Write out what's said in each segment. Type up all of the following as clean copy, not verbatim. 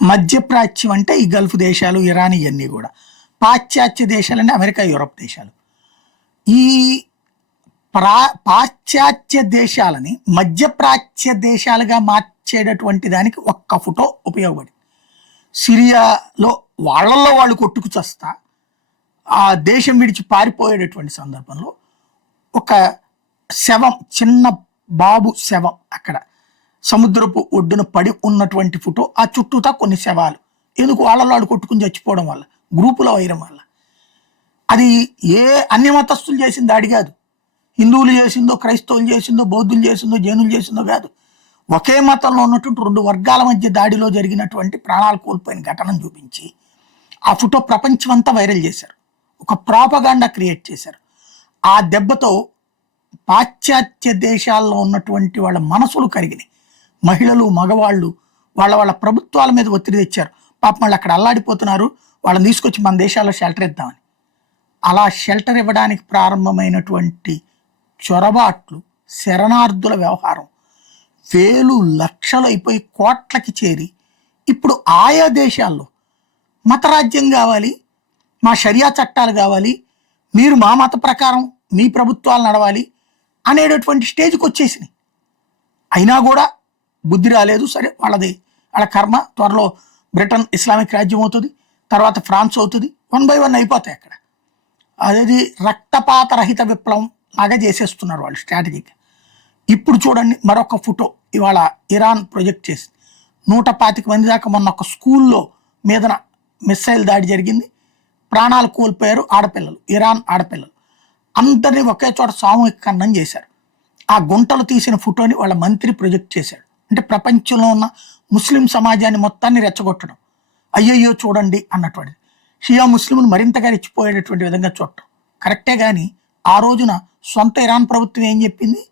మధ్యప్రాచ్యం అంటే ఈ గల్ఫ్ దేశాలు, ఇరాన్ ఇవన్నీ కూడా. పాశ్చాత్య దేశాలంటే అమెరికా, యూరప్ దేశాలు. ఈ పాశ్చాత్య దేశాలని మధ్యప్రాచ్య దేశాలుగా మార్చేటటువంటి దానికి ఒక్క ఫోటో ఉపయోగపడింది. సిరియాలో వాళ్ళల్లో వాళ్ళు కొట్టుకు చస్తా ఆ దేశం విడిచి పారిపోయేటటువంటి సందర్భంలో ఒక శవం, చిన్న బాబు శవం అక్కడ సముద్రపు ఒడ్డున పడి ఉన్నటువంటి ఫోటో, ఆ చుట్టూతా కొన్ని శవాలు. ఎందుకు? వాళ్ళలో వాడు కొట్టుకుని చచ్చిపోవడం వల్ల, గ్రూపుల వైరం వల్ల. అది ఏ అన్య మతస్థులు చేసిన దాడి కాదు, హిందువులు చేసిందో, క్రైస్తవులు చేసిందో, బౌద్ధులు చేసిందో, జైనులు చేసిందో కాదు. ఒకే మతంలో ఉన్నటువంటి రెండు వర్గాల మధ్య దాడిలో జరిగినటువంటి ప్రాణాలు కోల్పోయిన ఘటనను చూపించి ఆ ఫోటో ప్రపంచమంతా వైరల్ చేశారు. ఒక ప్రాపగాండా క్రియేట్ చేశారు. ఆ దెబ్బతో పాశ్చాత్య దేశాల్లో ఉన్నటువంటి వాళ్ళ మనసులు కరిగినాయి. మహిళలు, మగవాళ్ళు వాళ్ళ ప్రభుత్వాల మీద ఒత్తిడి తెచ్చారు. పాపం వాళ్ళు అక్కడ అల్లాడిపోతున్నారు, వాళ్ళని తీసుకొచ్చి మన దేశాల్లో షెల్టర్ ఇద్దామని. అలా షెల్టర్ ఇవ్వడానికి ప్రారంభమైనటువంటి చొరబాట్లు, శరణార్థుల వ్యవహారం వేలు లక్షలు అయిపోయి కోట్లకి చేరి ఇప్పుడు ఆయా దేశాల్లో మతరాజ్యం కావాలి, మా షరియా చట్టాలు కావాలి, మీరు మా మత ప్రకారం మీ ప్రభుత్వాలు నడవాలి అనేటటువంటి స్టేజ్కి వచ్చేసినాయి. అయినా కూడా బుద్ధి రాలేదు. సరే, వాళ్ళ కర్మ. త్వరలో బ్రిటన్ ఇస్లామిక్ రాజ్యం అవుతుంది, తర్వాత ఫ్రాన్స్ అవుతుంది, 1 by 1 అయిపోతాయి అక్కడ. అదేది రక్తపాత రహిత విప్లవం లాగా చేసేస్తున్నారు వాళ్ళు స్ట్రాటజీగా. ఇప్పుడు చూడండి, మరొక ఫోటో ఇవాళ ఇరాన్ ప్రొజెక్ట్ చేసింది. 125 మంది దాకా మొన్న ఒక స్కూల్లో మీదన మిస్సైల్ దాడి జరిగింది, ప్రాణాలు కోల్పోయారు ఆడపిల్లలు, ఇరాన్ ఆడపిల్లలు. అందరినీ ఒకే చోట సామూహిక ఖండం చేశారు. ఆ గుంటలు తీసిన ఫోటోని వాళ్ళ మంత్రి ప్రొజెక్ట్ చేశాడు. అంటే ప్రపంచంలో ఉన్న ముస్లిం సమాజాన్ని మొత్తాన్ని రెచ్చగొట్టడం, అయ్యయ్యో చూడండి అన్నటువంటిది. షియా ముస్లింలు మరింతగా రెచ్చిపోయేటటువంటి విధంగా చూడటం కరెక్టే. కానీ ఆ రోజున సొంత ఇరాన్ ప్రభుత్వం ఏం చెప్పింది?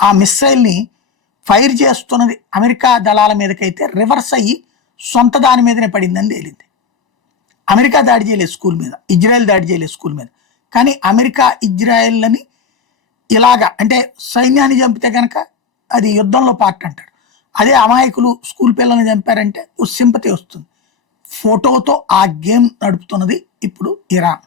ఆ మిస్సైల్ని ఫైర్ చేస్తున్నది అమెరికా దళాల మీదకైతే రివర్స్ అయ్యి సొంత దాని మీదనే పడిందని తేలింది. అమెరికా దాడి చేయలేదు స్కూల్ మీద, ఇజ్రాయెల్ దాడి చేయలేదు స్కూల్ మీద. కానీ అమెరికా ఇజ్రాయెల్ని ఇలాగా, అంటే సైన్యాన్ని చంపితే కనుక అది యుద్ధంలో పార్ట్ అంటారు. అదే అమాయకులు స్కూల్ పిల్లల్ని చంపారంటే సింపతి వస్తుంది. ఫోటోతో ఆ గేమ్ నడుపుతున్నది ఇప్పుడు ఇరాన్.